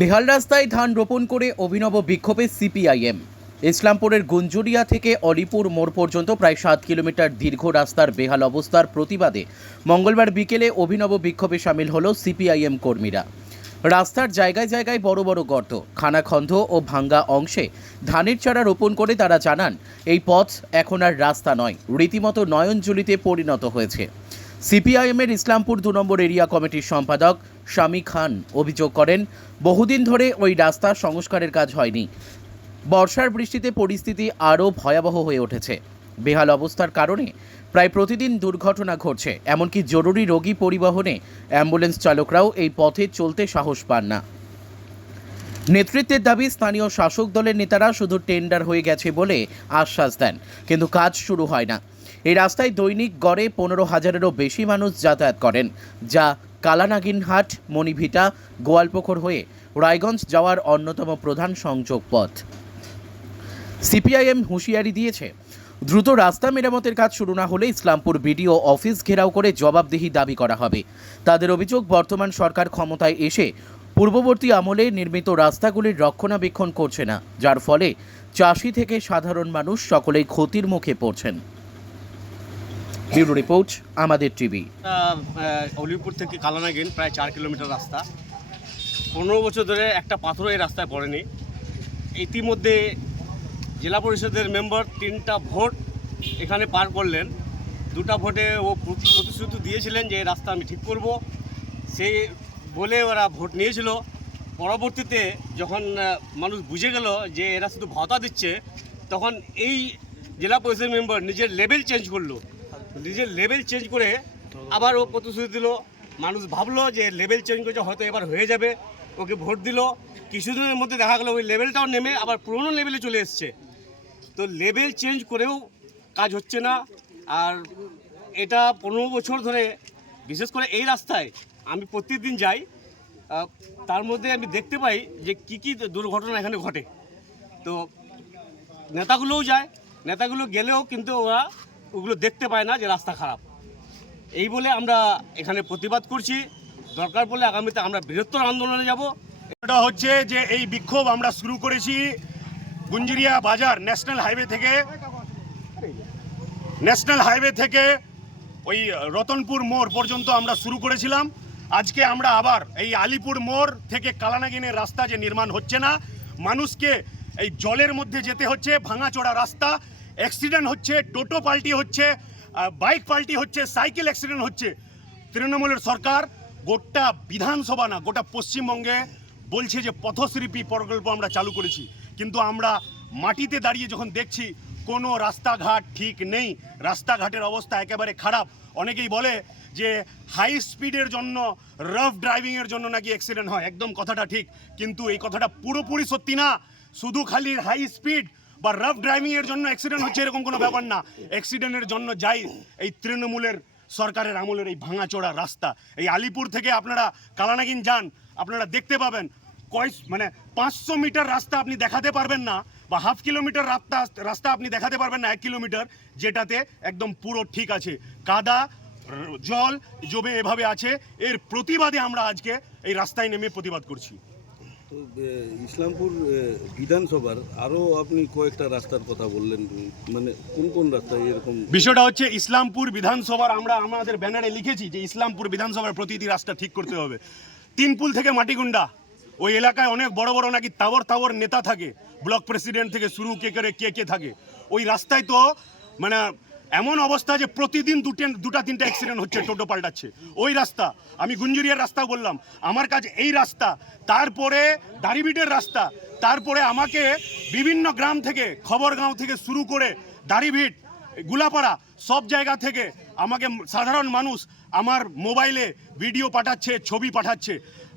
বেহাল রাস্তায় ধান রোপণ করে অভিনব বিক্ষোভে সিপিআইএম। ইসলামপুরের গুঞ্জুরিয়া থেকে অলিপুর মোড় পর্যন্ত প্রায় সাত কিলোমিটার দীর্ঘ রাস্তার বেহাল অবস্থার প্রতিবাদে মঙ্গলবার বিকেলে অভিনব বিক্ষোভে সামিল হল সিপিআইএম কর্মীরা। রাস্তার জায়গায় জায়গায় বড় বড় গর্ত, খানাখন্দ ও ভাঙ্গা অংশে ধানের চারা রোপণ করে তারা জানান, এই পথ এখন আর রাস্তা নয়, রীতিমতো নয়নজুলিতে পরিণত হয়েছে। সিপিআইএমের ইসলামপুর দু নম্বর এরিয়া কমিটির সম্পাদক স্বামী খান অভিযোগ করেন, বহুদিন ধরে ওই রাস্তা সংস্কারের কাজ হয়নি। বর্ষার বৃষ্টিতে পরিস্থিতি আরও ভয়াবহ হয়ে উঠেছে। বেহাল অবস্থার কারণে প্রায় প্রতিদিন দুর্ঘটনা ঘটছে। এমনকি জরুরি রোগী পরিবহনে অ্যাম্বুলেন্স চালকরাও এই পথে চলতে সাহস পান না। নেতৃত্বের দাবি, স্থানীয় শাসক দলের নেতারা শুধু টেন্ডার হয়ে গেছে বলে আশ্বাস দেন, কিন্তু কাজ শুরু হয় না। এই রাস্তায় দৈনিক গড়ে পনেরো হাজারেরও বেশি মানুষ যাতায়াত করেন, যা কালানাগিনহাট মণিভিটা গোয়ালপুকুর হয়ে রায়গঞ্জ যাওয়ার অন্যতম প্রধান সংযোগ পথ। সিপিআইএম হুঁশিয়ারি দিয়েছে, দ্রুত রাস্তা মেরামতের কাজ শুরু না হলে ইসলামপুর বিডিও অফিস ঘেরাও করে জবাবদিহি দাবি করা হবে। তাদের অভিযোগ, বর্তমান সরকার ক্ষমতায় এসে পূর্ববর্তী আমলে নির্মিত রাস্তাগুলির রক্ষণাবেক্ষণ করছে না, যার ফলে চাষি থেকে সাধারণ মানুষ সকলেই ক্ষতির মুখে পড়ছেন। ব্যুরো রিপোর্ট, আমাদের টিভি। অলিপুর থেকে কালানাগিন প্রায় চার কিলোমিটার রাস্তা। পনেরো বছর ধরে একটা পাথরও এই রাস্তায় পড়েনি। ইতিমধ্যে জেলা পরিষদের মেম্বার তিনটা ভোট এখানে পার করলেন। দুটা ভোটে ও প্রতি- প্রতিশ্রুতি দিয়েছিলেন যে রাস্তা আমি ঠিক করব। সেই বলে ওরা ভোট নিয়েছিল। পরবর্তীতে যখন মানুষ বুঝে গেল যে এরা শুধু ভাতা দিচ্ছে, তখন এই জেলা পরিষদের মেম্বার নিজের লেভেল চেঞ্জ করল। নিজের লেভেল চেঞ্জ করে আবার ও প্রতিশ্রুতি দিল। মানুষ ভাবলো যে লেভেল চেঞ্জ করেছে, হয়তো এবার হয়ে যাবে। ওকে ভোট দিল। কিছুদিনের মধ্যে দেখা গেলো ওই লেভেলটাও নেমে আবার পুরনো লেভেলে চলে এসছে। তো লেভেল চেঞ্জ করেও কাজ হচ্ছে না। আর এটা পনেরো বছর ধরে, বিশেষ করে এই রাস্তায় আমি প্রত্যেকদিন যাই তার মধ্যে আমি দেখতে পাই যে কি কি দুর্ঘটনা এখানে ঘটে। তো নেতাগুলোও যায়, নেতাগুলো গেলেও কিন্তু ওরা ওগুলো দেখতে পায় না যে রাস্তা খারাপ। এই বলে আমরা এখানে প্রতিবাদ করছি। দরকার পড়লে আগামীতে আমরা বৃহত্তর আন্দোলনে যাব। এটা হচ্ছে যে এই বিক্ষোভ আমরা শুরু করেছি গুঞ্জুরিয়া বাজার ন্যাশনাল হাইওয়ে থেকে। ন্যাশনাল হাইওয়ে থেকে ওই রতনপুর মোড় পর্যন্ত আমরা শুরু করেছিলাম। আজকে আমরা আবার এই আলিপুর মোড় থেকে কালানাগিনের রাস্তা যে নির্মাণ হচ্ছে না, মানুষকে এই জলের মধ্যে যেতে হচ্ছে ভাঙাচোড়া রাস্তা অ্যাক্সিডেন্ট হচ্ছে, টোটো পাল্টি হচ্ছে বাইক পাল্টি হচ্ছে সাইকেল অ্যাক্সিডেন্ট হচ্ছে। তৃণমূলের সরকার গোটা বিধানসভা না, গোটা পশ্চিমবঙ্গে বলছে যে পথশিল্পী প্রকল্প আমরা চালু করেছি। কিন্তু আমরা মাটিতে দাঁড়িয়ে যখন দেখছি কোনো রাস্তাঘাট ঠিক নেই। রাস্তাঘাটের অবস্থা একেবারে খারাপ। অনেকেই বলে যে হাই স্পিডের জন্য রাফ ড্রাইভিংয়ের জন্য নাকি অ্যাক্সিডেন্ট হয়। একদম কথাটা ঠিক। কিন্তু এই কথাটা পুরোপুরি সত্যি না। শুধু খালি হাই স্পিড বা রাফ ড্রাইভিংয়ের জন্য অ্যাক্সিডেন্ট হচ্ছে এরকম কোনো ব্যাপার না। অ্যাক্সিডেন্টের জন্য যাই এই তৃণমূলের সরকারের আমলের এই ভাঙাচোড়া রাস্তা। এই আলিপুর থেকে আপনারা কালানাগিন যান, আপনারা দেখতে পাবেন কয় মানে পাঁচশো মিটার রাস্তা আপনি দেখাতে পারবেন না বা হাফ কিলোমিটার রাস্তা রাস্তা আপনি দেখাতে পারবেন না এক কিলোমিটার যেটাতে একদম পুরো ঠিক আছে। কাদা জল জমে এভাবে আছে এর প্রতিবাদে আমরা আজকে এই রাস্তায় নেমে প্রতিবাদ করছি। তো ইসলামপুর বিধানসভার আরও আপনি কয়েকটা রাস্তার কথা বললেন মানে কোন কোন রাস্তায় এরকম? বিষয়টা হচ্ছে ইসলামপুর বিধানসভার আমরা আমাদের ব্যানারে লিখেছি যে ইসলামপুর বিধানসভার প্রতিটি রাস্তা ঠিক করতে হবে। তিনপুল থেকে মাটিগুন্ডা। ওই এলাকায় অনেক বড় বড় নাকি তাবর তাবর নেতা থাকে। ব্লক প্রেসিডেন্ট থেকে শুরু, কে করে কে কে থাকে। ওই রাস্তায় তো মানে এমন অবস্থা যে প্রতিদিন দুটো, দুটা, তিনটা অ্যাক্সিডেন্ট হচ্ছে, টোটো পাল্টাচ্ছে। ওই রাস্তা, আমি গুঞ্জুরিয়ার রাস্তা বললাম, আমার কাজ এই রাস্তা, তারপরে দাড়িবিটের রাস্তা, তারপরে আমাকে বিভিন্ন গ্রাম থেকে, খবরগাঁও থেকে শুরু করে দাড়িভিট গুলাপাড়া, সব জায়গা থেকে আমাকে সাধারণ মানুষ আমার মোবাইলে ভিডিও পাঠাচ্ছে, ছবি পাঠাচ্ছে।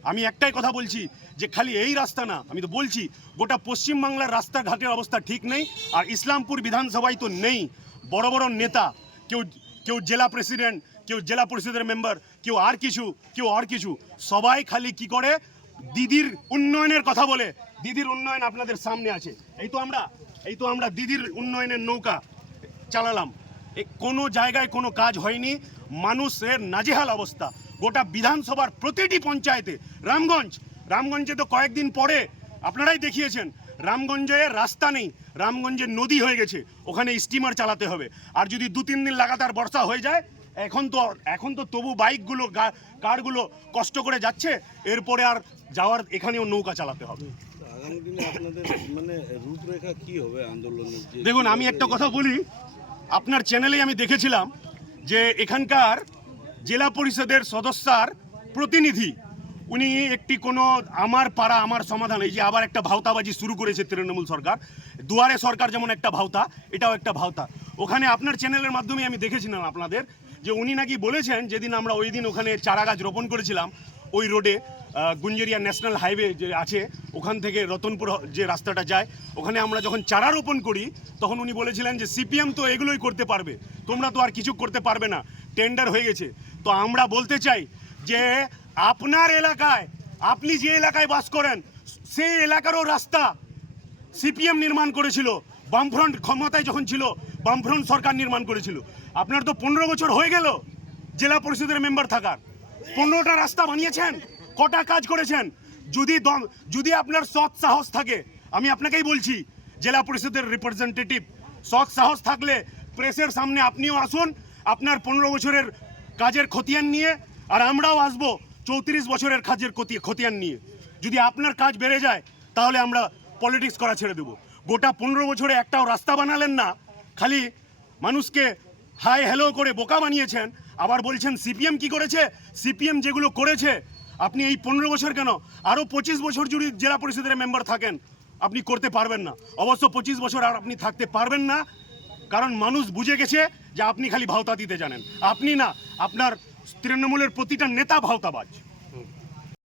আমি একটাই কথা বলছি যে খালি এই রাস্তা না, আমি তো বলছি গোটা পশ্চিমবাংলার রাস্তাঘাটের অবস্থা ঠিক নেই, আর ইসলামপুর বিধানসভায় তো নেই। বড় বড় নেতা, কেউ কেউ জেলা প্রেসিডেন্ট, কেউ জেলা পরিষদের মেম্বার, কেউ আর কিছু, কেউ আর কিছু। সবাই খালি কি করে? দিদির উন্নয়নের কথা বলে। দিদির উন্নয়ন আপনাদের সামনে আছে। এই তো আমরা, এই তো আমরা দিদির উন্নয়নের নৌকা চালালাম। কোনো জায়গায় কোনো কাজ হয়নি। মানুষের নাজেহাল অবস্থা। গোটা বিধানসভার প্রতিটি পঞ্চায়েতে। রামগঞ্জ রামগঞ্জে তো কয়েকদিন পরে আপনারাই দেখিয়েছেন রামগঞ্জে রাস্তা নেই রামগঞ্জে নদী হয়ে গেছে ওখানে স্টিমার চালাতে হবে। আর যদি দু তিন দিন লাগাতার বর্ষা হয়ে যায় এখন তো এখন তো তবু বাইকগুলো কারগুলো কষ্ট করে যাচ্ছে এরপরে আর যাওয়ার এখানেও নৌকা চালাতে হবে। মানে দেখুন আমি একটা কথা বলি আপনার চ্যানেলে আমি দেখেছিলাম যে এখানকার জেলা পরিষদের সদস্যার প্রতিনিধি। উনি একটি কোনো আমার পাড়া, আমার সমাধান, এই যে আবার একটা ভাওতাবাজি শুরু করেছে তৃণমূল সরকার। দুয়ারে সরকার যেমন একটা ভাওতা, এটাও একটা ভাওতা। ওখানে আপনার চ্যানেলের মাধ্যমে আমি দেখেছিলাম আপনাদের যে উনি নাকি বলেছেন, যেদিন আমরা ওই দিন ওখানে চারা গাছ রোপণ করেছিলাম ওই রোডে গুঞ্জেরিয়া ন্যাশনাল হাইওয়ে যে আছে, ওখান থেকে রতনপুর যে রাস্তাটা যায়, ওখানে আমরা যখন চারা রোপণ করি, তখন উনি বলেছিলেন যে, সিপিএম তো এগুলোই করতে পারবে। তোমরা তো আর কিছু করতে পারবে না। টেন্ডার হয়ে গেছে। তো আমরা বলতে চাই যে, আপনার এলাকায়, আপনি যে এলাকায় বাস করেন, সেই এলাকারও রাস্তা সিপিএম নির্মাণ করেছিল। বামফ্রন্ট ক্ষমতায় যখন ছিল, বামফ্রন্ট সরকার নির্মাণ করেছিল। আপনার তো পনেরো বছর হয়ে গেল জেলা পরিষদের মেম্বার থাকার। পনেরোটা রাস্তা বানিয়েছেন, কটা কাজ করেছেন। যদি দম- যদি আপনার সৎ সাহস থাকে, আমি আপনাকেই বলছি, জেলা পরিষদের রিপ্রেজেন্টেটিভ সৎ সাহস থাকলে প্রেসের সামনে আপনিও আসুন, আপনার পনেরো বছরের কাজের খতিয়ান নিয়ে, আর আমরাও আসব চৌত্রিশ বছরের কাজের খতি- খতিয়ান নিয়ে। যদি আপনার কাজ বেড়ে যায়, তাহলে আমরা পলিটিক্স করা ছেড়ে দেবো। গোটা পনেরো বছরে একটাও রাস্তা বানালেন না, খালি মানুষকে হাই হ্যালো করে বোকা বানিয়েছেন। আবার বলছেন, সিপিএম কি করেছে? সিপিএম যেগুলো করেছে, আপনি এই পনেরো বছর কেন? আরও পঁচিশ বছর যদি জেলা পরিষদের মেম্বার থাকেন, আপনি করতে পারবেন না। অবশ্য পঁচিশ বছর আর আপনি থাকতে পারবেন না, কারণ মানুষ বুঝে গেছে যে আপনি খালি ভাওতা দিতে জানেন। আপনি না, আপনার তৃণমূলের প্রতিটা নেতা ভাওতাবাজ।